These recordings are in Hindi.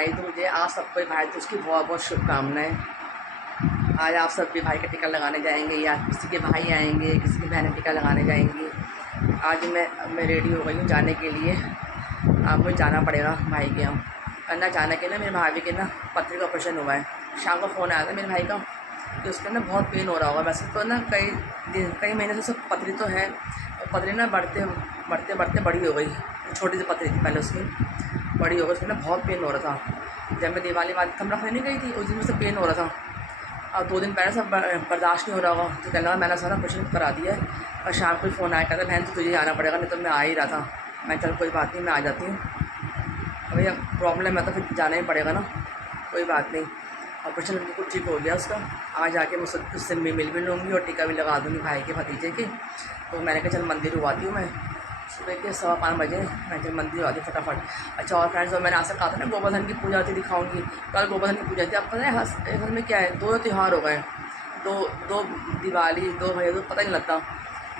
भाई दूज है। आप सबको भाई दूज की बहुत बहुत शुभकामनाएं। आज आप सब भी भाई का टीका लगाने जाएंगे या किसी के भाई आएंगे, किसी की बहन टीका लगाने जाएंगी। आज मैं रेडी हो गई हूँ जाने के लिए। आप मुझे जाना पड़ेगा भाई के यहाँ। करना अचानक है ना, मेरे भाभी के ना पथरी का ऑपरेशन हुआ है। शाम को फ़ोन आया था मेरे भाई का कि उसका ना बहुत पेन हो रहा होगा। वैसे तो ना कई महीने से सब पथरी तो है, और पथरी ना बढ़ते बढ़ते बढ़ते बड़ी हो गई। छोटी सी पथरी थी पहले, उसकी बड़ी हो गई। उसमें ना बहुत पेन हो रहा था। जब मैं दिवाली बाद कमरा खरीदने गई थी उस दिन से पेन हो रहा था, और 2 दिन पहले सब बर्दाश्त नहीं हो रहा होगा। तो कहने लगा मैंने सारा ऑपरेशन करा दिया है। और शाम को फ़ोन आया, कहता बहन तो तुझे आना पड़ेगा, नहीं तो मैं आ ही रहा था। मैं चल कोई बात नहीं, मैं आ जाती हूँ। भैया प्रॉब्लम है तो फिर जाना ही पड़ेगा ना, कोई बात नहीं। ऑपरेशन बिल्कुल ठीक हो गया उसका। आज जाके मैं उससे मिल भी लूँगी और टीका भी लगा दूँगी भाई के भतीजे के। तो मैंने कहा चल मंदिर हुआती हूँ मैं सुबह के 5:15 बजे। मैं चल मंदिर हुआती फटाफट। अच्छा और फ्रेंड्स, और मैंने आपसे कहा था ना गोवर्धन की पूजा होती दिखाऊँगी। कल गोवर्धन की पूजा थी। अब पता है घर में क्या है, 2 त्यौहार हो गए, दो दिवाली, 2 भैया दूज, पता नहीं लगता।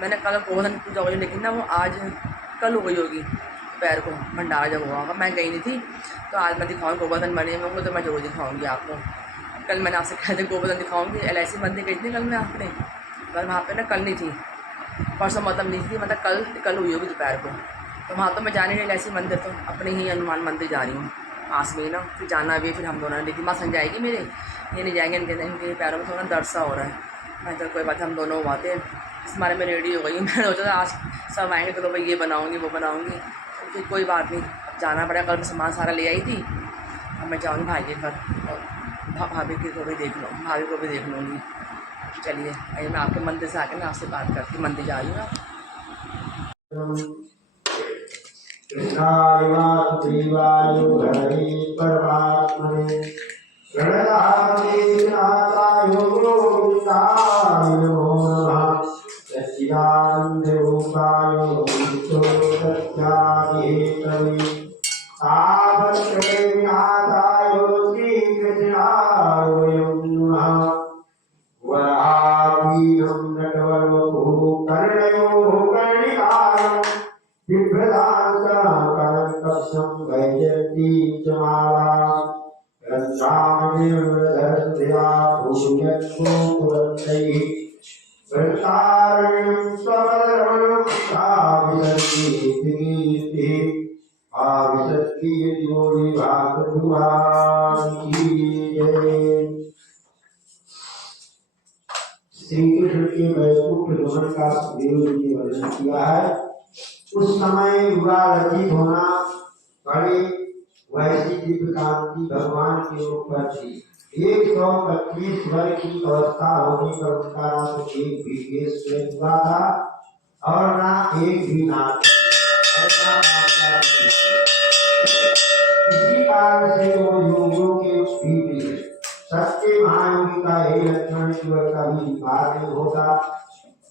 मैंने कल गोवर्धन की पूजा हो गई, लेकिन ना वो आज कल हो गई होगी दोपहर को, भंडारा जब हुआ होगा। मैं गई नहीं थी, तो आज मैं दिखाऊँगी गोवर्धन बने होंगे तो मैं जरूर दिखाऊँगी आपको। कल मैंने आपसे कहा था गोवर्धन दिखाऊँगी। LIC मंदिर गई थी कल मैं अपने, पर वहाँ पे ना कल नहीं थी, परसों मतलब नहीं थी, मतलब कल हुई होगी दोपहर को। तो वहाँ तो मैं जाने नहीं LIC मंदिर, तो अपने ही हनुमान मंदिर जा रही हूँ पास में ही ना। फिर जाना भी, फिर हम दोनों लेकिन माँ संजाएगी मेरे, ये नहीं जाएंगे। इनके पैरों में थोड़ा दर्द सा हो रहा है। मैं चल कोई बात, हम दोनों आते हैं। इस बारे में रेडी हो गई हूँ। मैंने सोचा था आज सब आएँगे तो भाई ये बनाऊँगी वो बनाऊँगी, तो फिर कोई बात नहीं, अब जाना पड़ेगा। कल मैं सामान सारा ले आई थी, अब मैं जाऊँगी भाई के घर और भाभी को भी देख लूँगी। चलिए आइए, मैं आपके मंदिर से आकर ना आपसे बात करती हूँ। मंदिर जा रही हूँ ना। कृष्णाय वासुदेवाय हरे परमात्मने प्रणताय गोविन्दाय नमो नमः। सच्चिदानन्दरूपाय सत्यादिहेतवे तापत्रयविनाशाय श्रीकृष्णाय वयं नमः। वराहमिहिरं नटवरवपुः कर्णयोः कर्णिकारम् बिभ्रदान्तकरं कक्षं वैजयन्ती च माला रन्ध्रामणिर्वरधरस्त्रिया भूयत्कोपुरन्तैः वृत्तारण्यं स्वपदरमणं साविदन्तीर्तिः आविशत्कीर्तिमोहि भागवतुहां की जय। श्री कृष्ण के वैकुंठ गमन का सुखदेव जी ने वर्णन किया है। उस समय युवा रचित होना बड़े वैसी दिव्य कांति भगवान के ऊपर थी। 125 वर्ष की अवस्था होने पर उनका ना तो एक भी केश हुआ था और ना एक भी नाक। इसी कारण से वो योगियों के भी सत्य महायोगी का एक लक्षण कभी बीमार नहीं होता।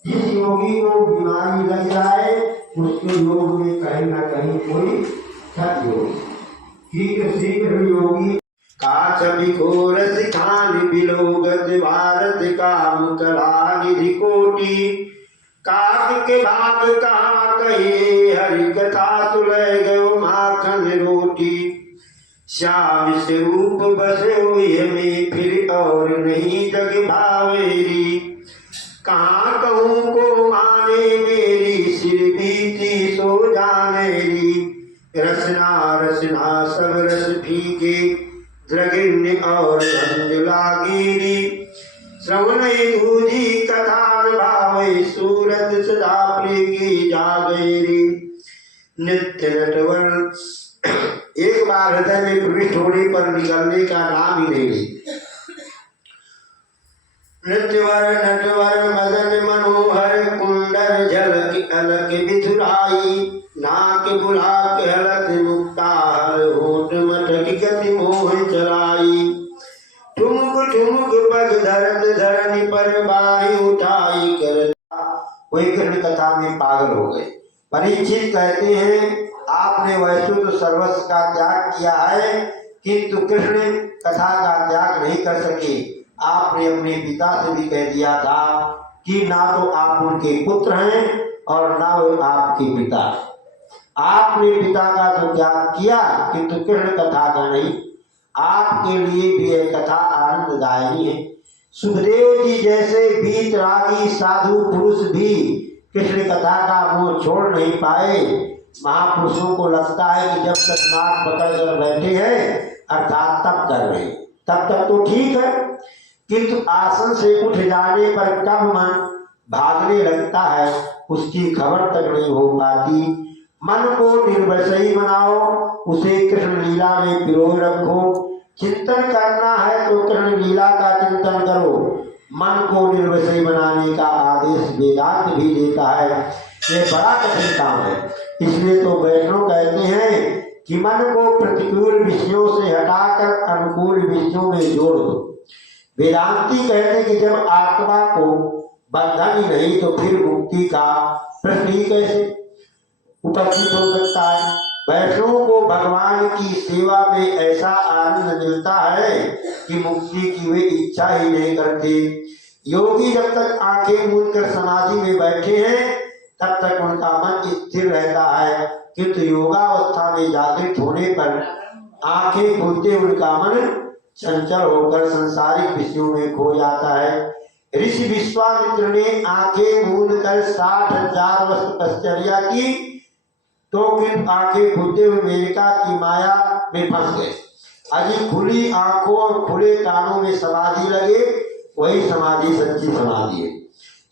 जिस योगी को बीमारी लग जाए उसके योग में कहीं न कहीं कोई क्षति होगी। शीघ्र योगी काच विकोर सिखान बिलोगत भारत काम कला निधि कोटि काक के भाग कहा कहे हरि कथा सुलह गयो माखन रोटी श्याम स्वरूप बसे हुए में फिर और नहीं जग भावेरी कहाँ कहूँ को माने मेरी सिर बीती सो जानेरी रसना रसना सब रस फीके द्रगिण्य और धंध लागेरी श्रवण गुजी कथा भावे सूरत सदा प्रेगी जागेरी नित्य नटवर एक बार हृदय में प्रविष्ट होने पर निकलने का नाम ही नहीं ले। नृत्यवर नटवर मदन मनोहर कुंडल झलक अलक बिथुराई नाक बुलाक हलक मुक्ताहर होठ मटक गति मोह चलाई ठुमक ठुमक पग धरत धरनी पर बाही उठाई कर वही कृष्ण कथा में पागल हो गए। परीक्षित कहते हैं आपने वैसे तो सर्वस्व का त्याग किया है, किंतु कृष्ण कथा का त्याग नहीं कर सके। आपने अपने पिता से भी कह दिया था कि ना तो आप उनके पुत्र हैं और ना वो आपके पिता। आपने पिता का तो त्याग किया किंतु कृष्ण कथा का नहीं। आपके लिए भी यह कथा आनंददायी है। सुखदेव जी जैसे वीतरागी साधु पुरुष भी कृष्ण कथा का मोह छोड़ नहीं पाए। महापुरुषों को लगता है कि जब तक नाक पकड़ कर बैठे हैं अर्थात तप कर रहे, तब तक तो ठीक है, किंतु आसन से उठ जाने पर कब मन भागने लगता है उसकी खबर तक नहीं हो पाती। मन को निर्विषयी बनाओ, उसे कृष्ण लीला में पिरोए रखो। चिंतन करना है तो कृष्ण लीला का चिंतन करो। मन को निर्विषयी बनाने का आदेश वेदांत भी देता है। ये बड़ा कठिन काम है। इसलिए तो वैष्णव कहते हैं कि मन को प्रतिकूल विषयों से हटाकर अनुकूल विषयों में जोड़ दो। वेदांती कहते हैं कि जब आत्मा को बंधन ही नहीं तो फिर मुक्ति का प्रश्न ही कैसे उपस्थित हो सकता है। वैष्णव को भगवान की सेवा में ऐसा आनंद मिलता है कि मुक्ति की वे इच्छा ही नहीं करते। योगी जब तक आंखें मूंद कर समाधि में बैठे हैं तब तक उनका मन स्थिर रहता है, किंतु योगावस्था में जागृत होने पर आंखें खुलते उनका मन चंचल होकर सांसारिक विषयों में खो जाता है। ऋषि विश्वामित्र ने आंखें मूंद कर 60,000 वर्ष तपश्चर्या की तो फिर आंखें खुलते हुए मेनका की माया में फंस गए। अजी खुली आंखों और खुले कानों में समाधि लगे, वही समाधि सच्ची समाधि है।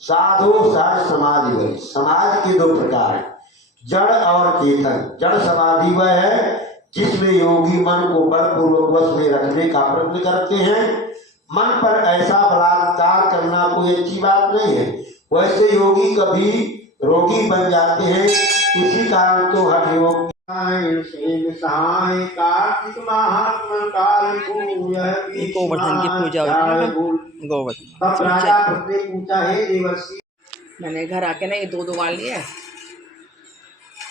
साधु सहज समाधि वही। समाधि के दो प्रकार है, जड़ और चेतन। जड़ समाधि वह है जिसमें योगी मन को बलपूर्वक वश में रखने का प्रयत्न करते हैं। मन पर ऐसा बलात्कार करना कोई अच्छी बात नहीं है, वैसे योगी कभी रोगी बन जाते हैं। इसी कारण तो हठ योग गोवर्धन की पूजा होती है। गोवर्धन मैंने घर आके ना ये दूध उबाल लिया है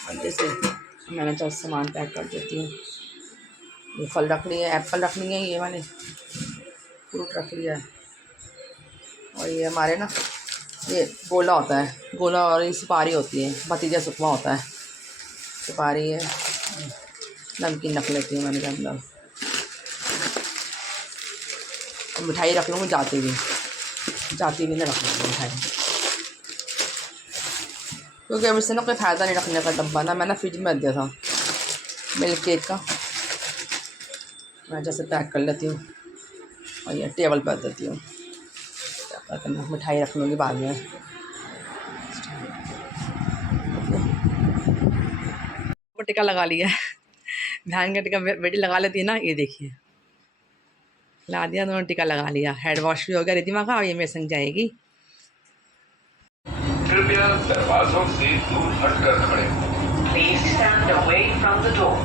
और जैसे मैंने चल सामान पैक कर देती हूँ। ये फल रख लिए, एप्पल रख लिए, ये मैंने फ्रूट रख लिया है। और ये हमारे ना ये गोला होता है, गोला, और ये सुपारी होती है, भतीजा सुखमा होता है। सुपारी है, नमकीन रख लेती हूँ मैंने के अंदर। मिठाई रख लूँगी जाती भी नहीं रख लूँगी मिठाई, क्योंकि अब इससे ना कोई फ़ायदा नहीं रखने का डब्बा ना। मैं ना फ्रिज में रख दिया था मिल्क केक का, मैं जैसे पैक कर लेती हूँ और ये टेबल पर रख देती हूँ। क्या करना, मिठाई रख लूँगी बाद में। टिक्का लगा लिया है, धान का टिक्का बेटी लगा लेती है ना। ये देखिए ला दिया, दोनों टिक्का लगा लिया। हेड वॉश भी हो गया रिद्धिमा का, और ये मेरे संग जाएगी। कृपया दरवाजों से दूर हटकर खड़े। Please stand away from the door.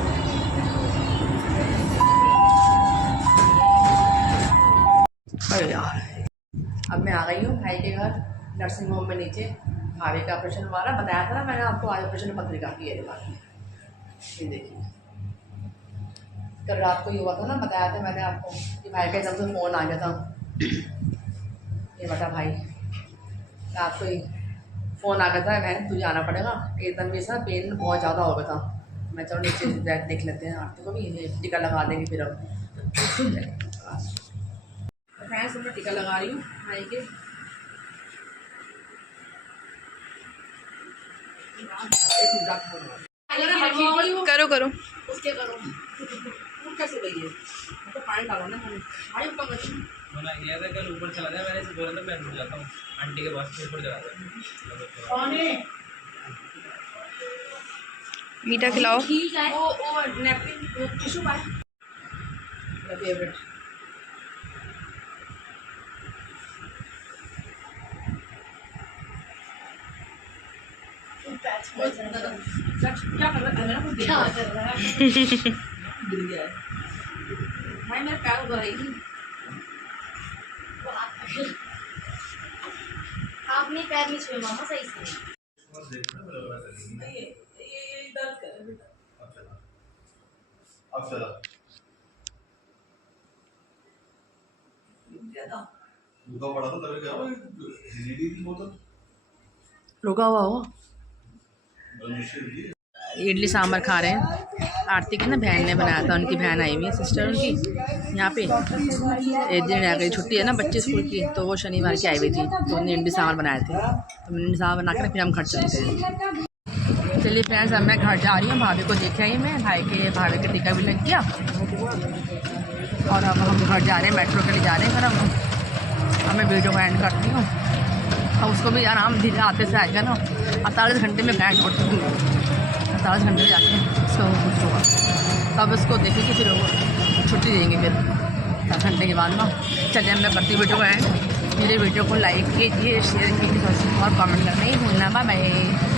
अरे यार, अब मैं आ गई हूँ भाई के घर नर्सिंग होम में नीचे। भाभी का ऑपरेशन हुआ ना, बताया था ना मैंने आपको, आज ऑपरेशन पत्रिका की है। ये देखिए कल रात को ही हुआ था ना, बताया था मैंने आपको कि भाई का एकदम से फ़ोन आ गया था। ये बता भाई, रात को ही फ़ोन आ गया था, बहन तुझे आना पड़ेगा, एकदम भी सा पेन बहुत ज़्यादा हो गया था। मैं चलो नीचे बैठ देख लेते हैं, आरती को भी टीका लगा देंगे फिर। अब मैं सब टीका लगा रही हूँ भाई के। करो करो उसके करो कैसे गई है तो पानी डालो ना भाई ऊपर मैंने ये था कल ऊपर चला गया, मैंने इसे बोला था मैं रुक जाता हूँ आंटी के पास, ऊपर चला गया। कौन है मीठा खिलाओ। वो नैपकिन टिश्यू पाए फेवरेट। क्या कर रहा है, कुछ गिर गया है भाई, मेरा पैर उधर आई थी। आपने पैर नहीं छुए मामा सही से। ये दर्द कर रहा है बेटा। अब चला रुका पड़ा था तेरे, क्या हुआ? एलईडी की बोतल रुका हुआ हो। बंद इडली सांभर खा रहे हैं। आरती की ना बहन ने बनाया था, उनकी बहन आई हुई है, सिस्टर उनकी यहाँ पे। एक दिन आ गई, छुट्टी है ना बच्चे स्कूल की, तो वो शनिवार की आई हुई थी, तो उन्होंने इडली सांभर बनाए थे। तो मैंने इडली सांभर बना कर फिर हम घर चलते हैं। चलिए फ्रेंड्स, अब मैं घर जा रही हूँ, भाभी को देख आई मैं, भाभी के टीका भी लग गया और अब हम घर जा रहे हैं, मेट्रो के लिए जा रहे हैं। फिर अब मैं वीडियो को एंड करती हूँ और उसको भी आराम धीरे आते से आएगा ना, 48 घंटे में बैंड करती हूँ, 48 घंटे में जाके उसको कुछ होगा, तब उसको देखेंगे, फिर वो छुट्टी देंगे फिर 10 घंटे के बाद ना। चलिए मैं करती वीडियो को एंड। मेरे वीडियो को लाइक कीजिए, शेयर कीजिए और कमेंट करना ही भूलना। Bye bye.